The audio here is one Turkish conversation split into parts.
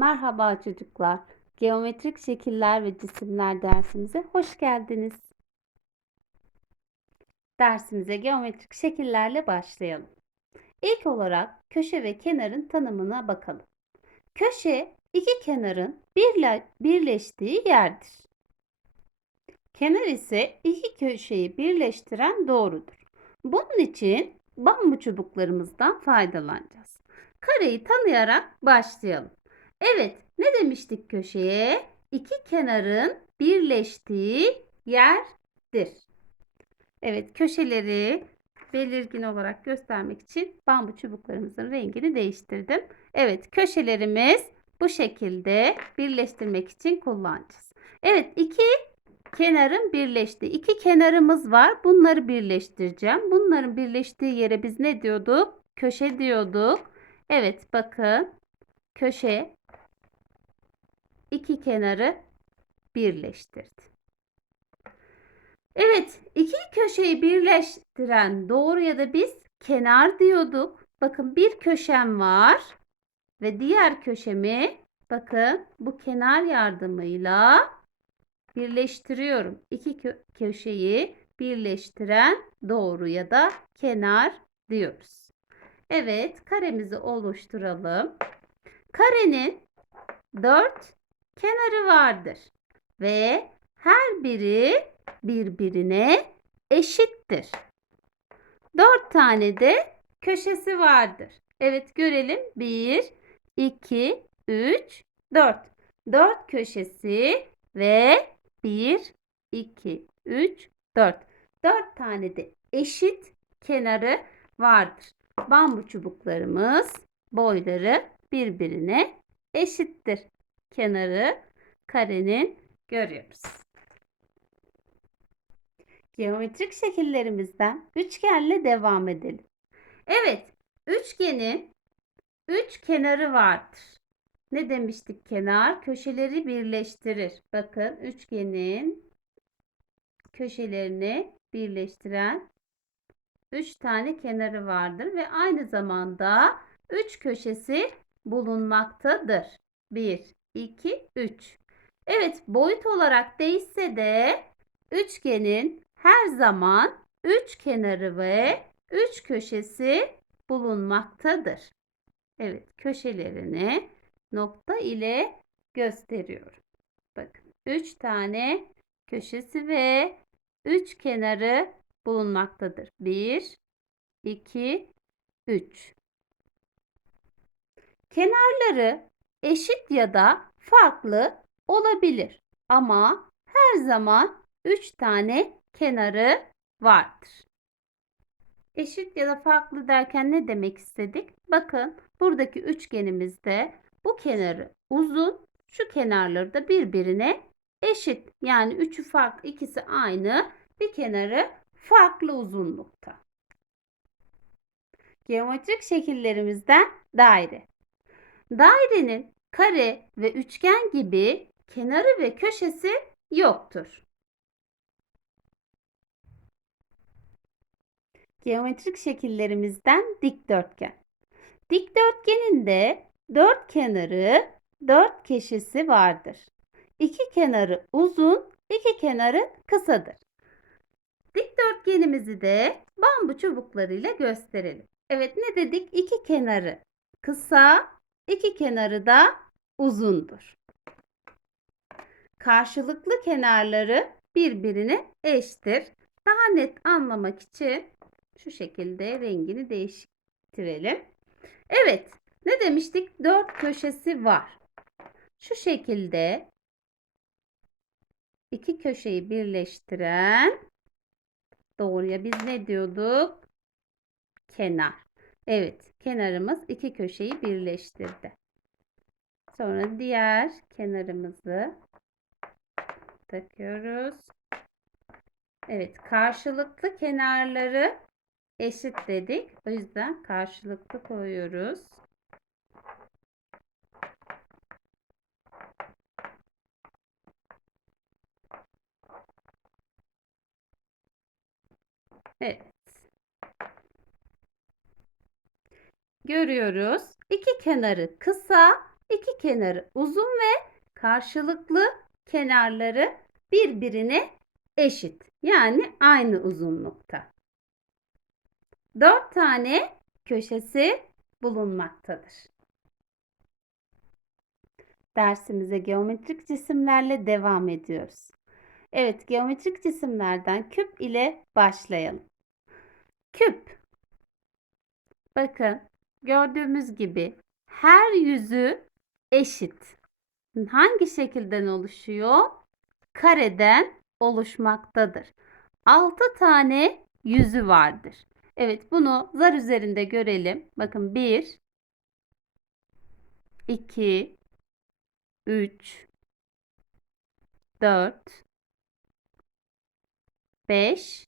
Merhaba çocuklar. Geometrik şekiller ve cisimler dersimize hoş geldiniz. Dersimize geometrik şekillerle başlayalım. İlk olarak köşe ve kenarın tanımına bakalım. Köşe iki kenarın birle, birleştiği yerdir. Kenar ise iki köşeyi birleştiren doğrudur. Bunun için bambu çubuklarımızdan faydalanacağız. Kareyi tanıyarak başlayalım. Evet, ne demiştik köşeye? İki kenarın birleştiği yerdir. Evet, köşeleri belirgin olarak göstermek için bambu çubuklarımızın rengini değiştirdim. Evet, köşelerimiz bu şekilde birleştirmek için kullanacağız. Evet, iki kenarın birleştiği iki kenarımız var. Bunları birleştireceğim. Bunların birleştiği yere biz ne diyorduk? Köşe diyorduk. Evet, bakın. Köşe iki kenarı birleştirdi. Evet, iki köşeyi birleştiren doğruya da biz kenar diyorduk. Bakın bir köşem var ve diğer köşemi bakın bu kenar yardımıyla birleştiriyorum. İki kö köşeyi birleştiren doğruya da kenar diyoruz. Evet, karemizi oluşturalım. Karenin dört kenarı vardır ve her biri birbirine eşittir. Dört tane de köşesi vardır. Evet görelim. Bir, iki, üç, dört. Dört köşesi ve bir, iki, üç, dört. Dört tane de eşit kenarı vardır. Bambu çubuklarımız boyları birbirine eşittir kenarı karenin görüyoruz. Geometrik şekillerimizden üçgenle devam edelim. Evet, üçgenin üç kenarı vardır. Ne demiştik kenar? Köşeleri birleştirir. Bakın üçgenin köşelerini birleştiren üç tane kenarı vardır ve aynı zamanda üç köşesi bulunmaktadır. 1, 2, 3. Evet boyut olarak değişse de üçgenin her zaman üç kenarı ve üç köşesi bulunmaktadır. Evet köşelerini nokta ile gösteriyorum. Bakın üç tane köşesi ve üç kenarı bulunmaktadır. 1, 2, 3. Kenarları eşit ya da farklı olabilir. Ama her zaman 3 tane kenarı vardır. Eşit ya da farklı derken ne demek istedik? Bakın buradaki üçgenimizde bu kenarı uzun, şu kenarları da birbirine eşit. Yani üçü farklı, ikisi aynı. Bir kenarı farklı uzunlukta. Geometrik şekillerimizden daire. Dairenin kare ve üçgen gibi kenarı ve köşesi yoktur. Geometrik şekillerimizden dikdörtgen. Dikdörtgenin de dört kenarı, dört köşesi vardır. İki kenarı uzun, iki kenarı kısadır. Dikdörtgenimizi de bambu çubuklarıyla gösterelim. Evet ne dedik? İki kenarı kısa, iki kenarı da uzundur. Karşılıklı kenarları birbirine eştir. Daha net anlamak için şu şekilde rengini değiştirelim. Evet, ne demiştik? Dört köşesi var. Şu şekilde iki köşeyi birleştiren doğruya biz ne diyorduk? Kenar. Evet, kenarımız iki köşeyi birleştirdi. Sonra diğer kenarımızı takıyoruz. Evet, karşılıklı kenarları eşit dedik. O yüzden karşılıklı koyuyoruz. Evet. Görüyoruz. İki kenarı kısa, İki kenarı uzun ve karşılıklı kenarları birbirine eşit. Yani aynı uzunlukta. Dört tane köşesi bulunmaktadır. Dersimize geometrik cisimlerle devam ediyoruz. Evet, geometrik cisimlerden küp ile başlayalım. Küp. Bakın, gördüğümüz gibi her yüzü eşit. Hangi şekilden oluşuyor? Kareden oluşmaktadır. 6 tane yüzü vardır. Evet, bunu zar üzerinde görelim. Bakın 1 2 3 4 5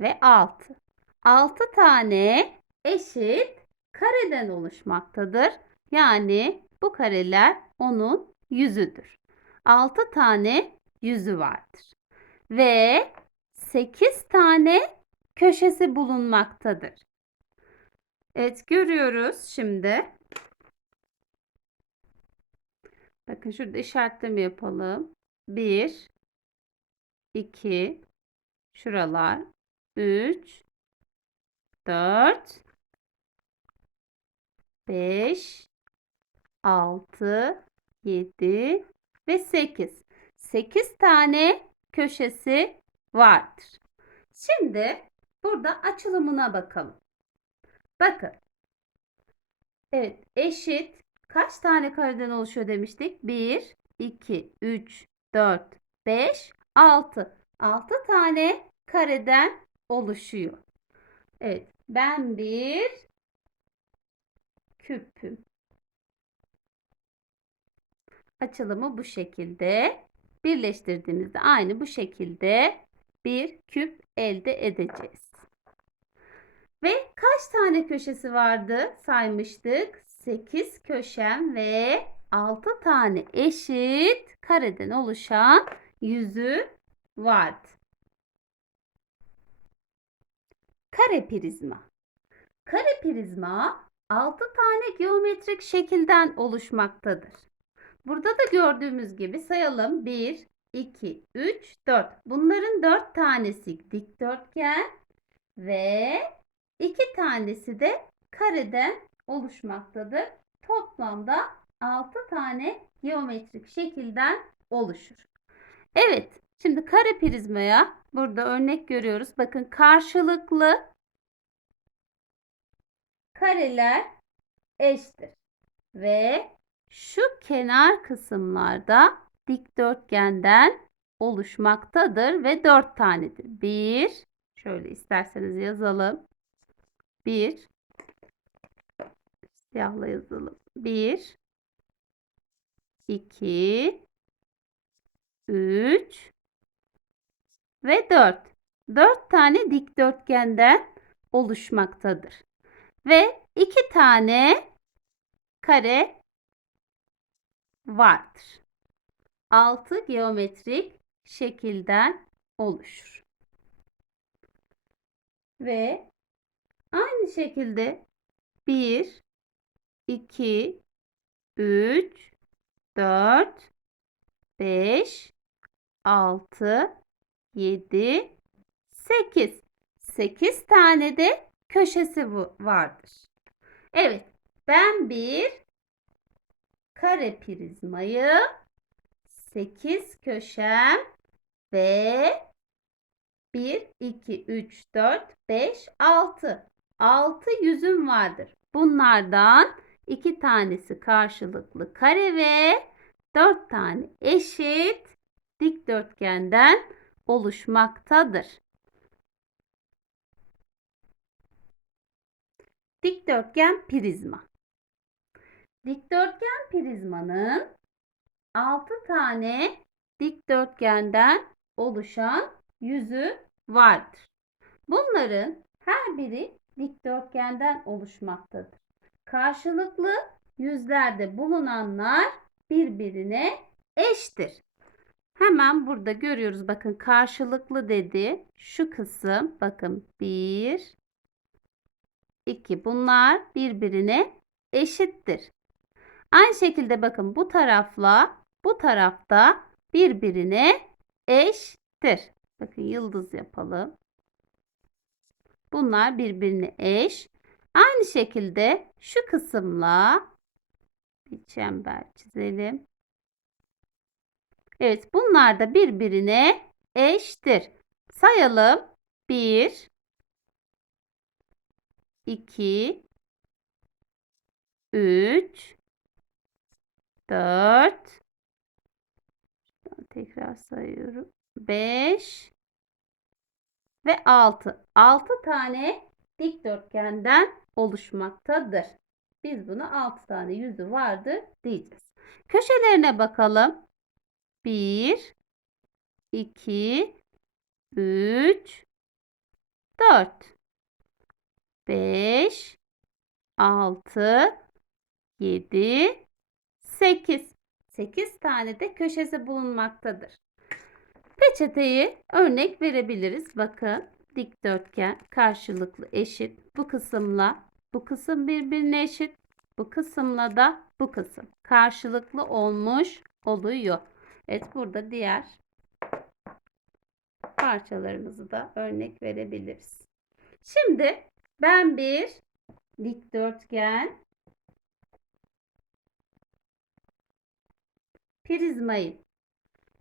ve 6. 6 tane eşit kareden oluşmaktadır. Yani bu kareler onun yüzüdür. 6 tane yüzü vardır. Ve 8 tane köşesi bulunmaktadır. Evet görüyoruz şimdi. Bakın şurada işaretleme yapalım. 1 2 şuralar 3 4 5 6 7 ve 8. 8 tane köşesi vardır. Şimdi burada açılımına bakalım. Bakın. Evet, eşit kaç tane kareden oluşuyor demiştik? 1 2 3 4 5 6. 6 tane kareden oluşuyor. Evet, ben bir küpüm. Açılımı bu şekilde. Birleştirdiğimizde aynı bu şekilde bir küp elde edeceğiz. Ve kaç tane köşesi vardı saymıştık? 8 köşem ve 6 tane eşit kareden oluşan yüzü vardı. Kare prizma. Kare prizma 6 tane geometrik şekilden oluşmaktadır. Burada da gördüğümüz gibi sayalım. 1, 2, 3, 4. Bunların 4 tanesi dikdörtgen ve 2 tanesi de kareden oluşmaktadır. Toplamda 6 tane geometrik şekilden oluşur. Evet, şimdi kare prizmaya burada örnek görüyoruz. Bakın karşılıklı kareler eşittir. Ve şu kenar kısımlarda dikdörtgenden oluşmaktadır ve 4 tanedir. 1 şöyle isterseniz yazalım. 1 siyahla yazalım. 1 2 3 ve 4. 4 tane dikdörtgenden oluşmaktadır. Ve 2 tane kare vardır. 6 geometrik şekilden oluşur. Ve aynı şekilde 1 2 3 4 5 6 7 8 8 tane de köşesi vardır. Evet, ben bir kare prizmayı 8 köşem ve 1 2 3 4 5 6 6 yüzüm vardır. Bunlardan 2 tanesi karşılıklı kare ve 4 tane eşit dikdörtgenden oluşmaktadır. Dikdörtgen prizma. Dikdörtgen prizmanın 6 tane dikdörtgenden oluşan yüzü vardır. Bunların her biri dikdörtgenden oluşmaktadır. Karşılıklı yüzlerde bulunanlar birbirine eştir. Hemen burada görüyoruz. Bakın karşılıklı dedi. Şu kısım bakın 1 2 bunlar birbirine eşittir. Aynı şekilde bakın bu tarafla bu tarafta birbirine eştir. Bakın yıldız yapalım. Bunlar birbirine eş. Aynı şekilde şu kısımla bir çember çizelim. Evet bunlar da birbirine eştir. Sayalım. 1 2 3 4 tekrar sayıyorum. 5 ve 6. 6 tane dikdörtgenden oluşmaktadır. Biz buna 6 tane yüzü vardır diyeceğiz. Köşelerine bakalım. 1 2 3 4 5 6 7 8 8 tane de köşesi bulunmaktadır. Peçeteyi örnek verebiliriz. Bakın dikdörtgen karşılıklı eşit. Bu kısımla bu kısım birbirine eşit. Bu kısımla da bu kısım karşılıklı olmuş oluyor. Evet burada diğer parçalarımızı da örnek verebiliriz. Şimdi ben bir dikdörtgen prizmayım.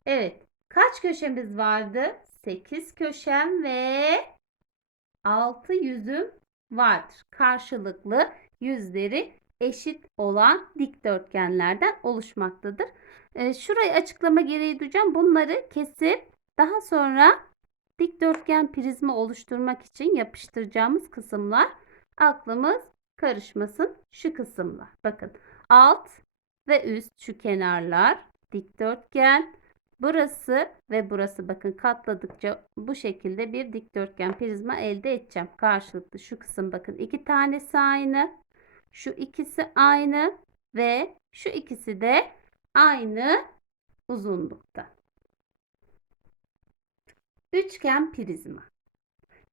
Evet. Kaç köşemiz vardı? 8 köşem ve 6 yüzüm vardır. Karşılıklı yüzleri eşit olan dikdörtgenlerden oluşmaktadır. Ee, şurayı açıklama gereği duyacağım. Bunları kesip daha sonra dikdörtgen prizma oluşturmak için yapıştıracağımız kısımlar aklımız karışmasın şu kısımlar. Bakın alt ve üst şu kenarlar dikdörtgen. Burası ve burası bakın katladıkça bu şekilde bir dikdörtgen prizma elde edeceğim. Karşılıklı şu kısım bakın iki tanesi aynı. Şu ikisi aynı ve şu ikisi de aynı uzunlukta. Üçgen prizma.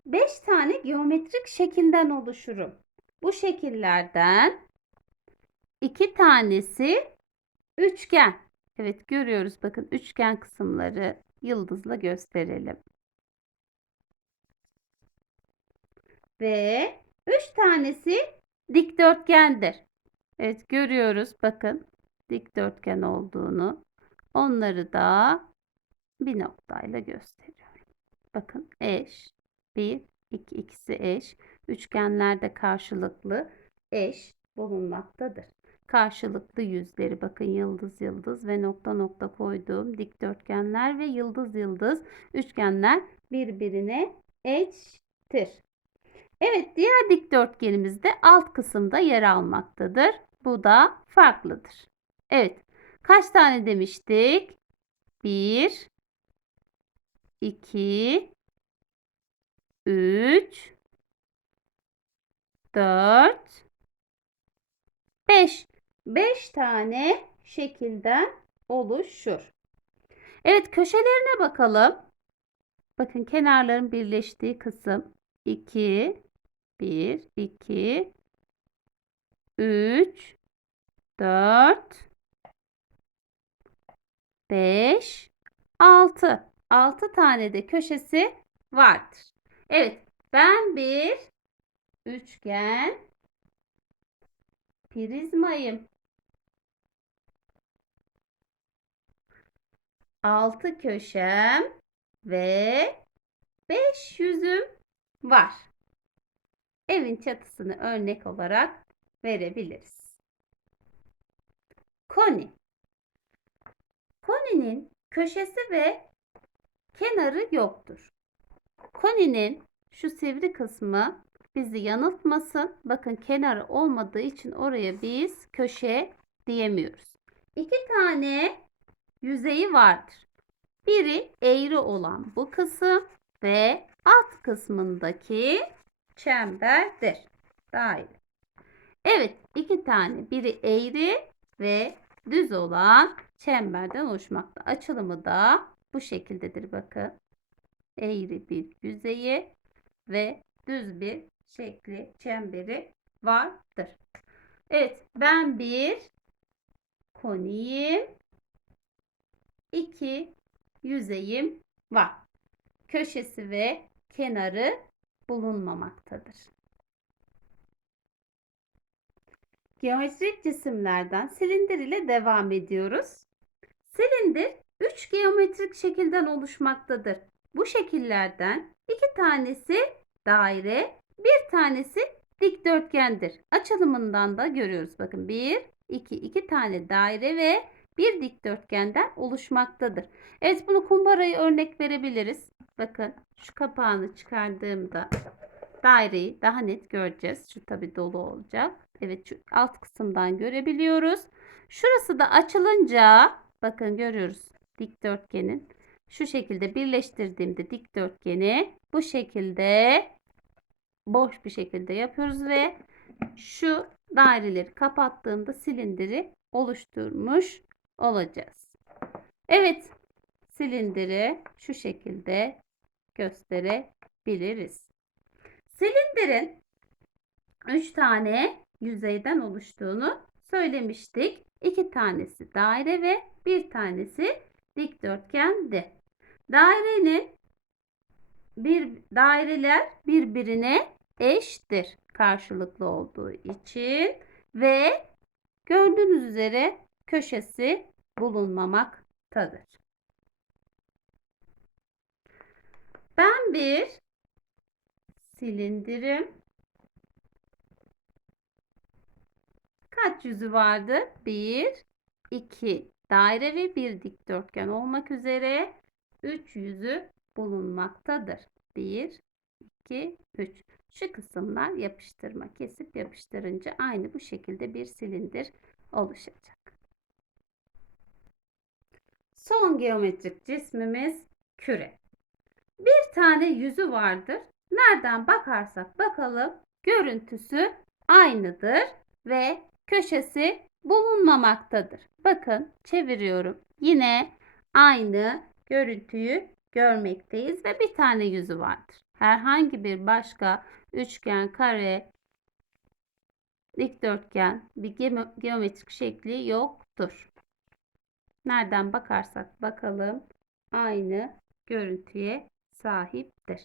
5 tane geometrik şekilden oluşurum. Bu şekillerden iki tanesi üçgen. Evet görüyoruz bakın üçgen kısımları yıldızla gösterelim. Ve üç tanesi dikdörtgendir. Evet görüyoruz bakın dikdörtgen olduğunu. Onları da bir noktayla gösteriyorum. Bakın eş. 1, 2, ikisi eş. Üçgenlerde karşılıklı eş bulunmaktadır. Karşılıklı yüzleri bakın yıldız yıldız ve nokta nokta koyduğum dikdörtgenler ve yıldız yıldız üçgenler birbirine eştir. Evet diğer dikdörtgenimiz de alt kısımda yer almaktadır. Bu da farklıdır. Evet kaç tane demiştik? 1 2 3 4 5 5 tane şekilden oluşur. Evet köşelerine bakalım. Bakın kenarların birleştiği kısım 2 1 2 3 4 5 6 6 tane de köşesi vardır. Evet ben bir üçgen prizmayım. 6 köşem ve 5 yüzüm var. Evin çatısını örnek olarak verebiliriz. Koni. Koninin köşesi ve kenarı yoktur. Koninin şu sivri kısmı bizi yanıltmasın. Bakın kenarı olmadığı için oraya biz köşe diyemiyoruz. İki tane yüzeyi vardır. Biri eğri olan bu kısım ve alt kısmındaki çemberdir. Daire. Evet iki tane biri eğri ve düz olan çemberden oluşmakta. Açılımı da bu şekildedir bakın. Eğri bir yüzeyi ve düz bir şekli çemberi vardır. Evet ben bir koniğim, iki yüzeyim var. Köşesi ve kenarı bulunmamaktadır. Geometrik cisimlerden silindir ile devam ediyoruz. Silindir 3 geometrik şekilden oluşmaktadır. Bu şekillerden iki tanesi daire, bir tanesi dikdörtgendir. Açılımından da görüyoruz. Bakın 1, 2, 2 tane daire ve bir dikdörtgenden oluşmaktadır. Evet bunu kumbarayı örnek verebiliriz. Bakın şu kapağını çıkardığımda daireyi daha net göreceğiz. Şu tabi dolu olacak. Evet şu alt kısımdan görebiliyoruz. Şurası da açılınca bakın görüyoruz dikdörtgenin. Şu şekilde birleştirdiğimde dikdörtgeni bu şekilde boş bir şekilde yapıyoruz ve şu daireleri kapattığımda silindiri oluşturmuş olacağız. Evet silindiri şu şekilde gösterebiliriz. Silindirin 3 tane yüzeyden oluştuğunu söylemiştik. 2 tanesi daire ve bir tanesi dikdörtgendi. Dairenin bir daireler birbirine eştir karşılıklı olduğu için ve gördüğünüz üzere köşesi bulunmamaktadır. Ben bir silindirim. Kaç yüzü vardı? 1, 2 daire ve bir dikdörtgen olmak üzere 3 yüzü bulunmaktadır. 1, 2, 3. Şu kısımlar yapıştırma. Kesip yapıştırınca aynı bu şekilde bir silindir oluşacak. Son geometrik cismimiz küre. Bir tane yüzü vardır. Nereden bakarsak bakalım görüntüsü aynıdır ve köşesi bulunmamaktadır. Bakın çeviriyorum. Yine aynı görüntüyü görmekteyiz ve bir tane yüzü vardır. Herhangi bir başka üçgen, kare, dikdörtgen bir geometrik şekli yoktur. Nereden bakarsak bakalım aynı görüntüye sahiptir.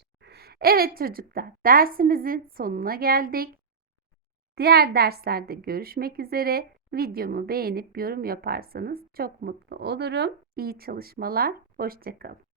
Evet çocuklar dersimizin sonuna geldik. Diğer derslerde görüşmek üzere. Videomu beğenip yorum yaparsanız çok mutlu olurum. İyi çalışmalar. Hoşçakalın.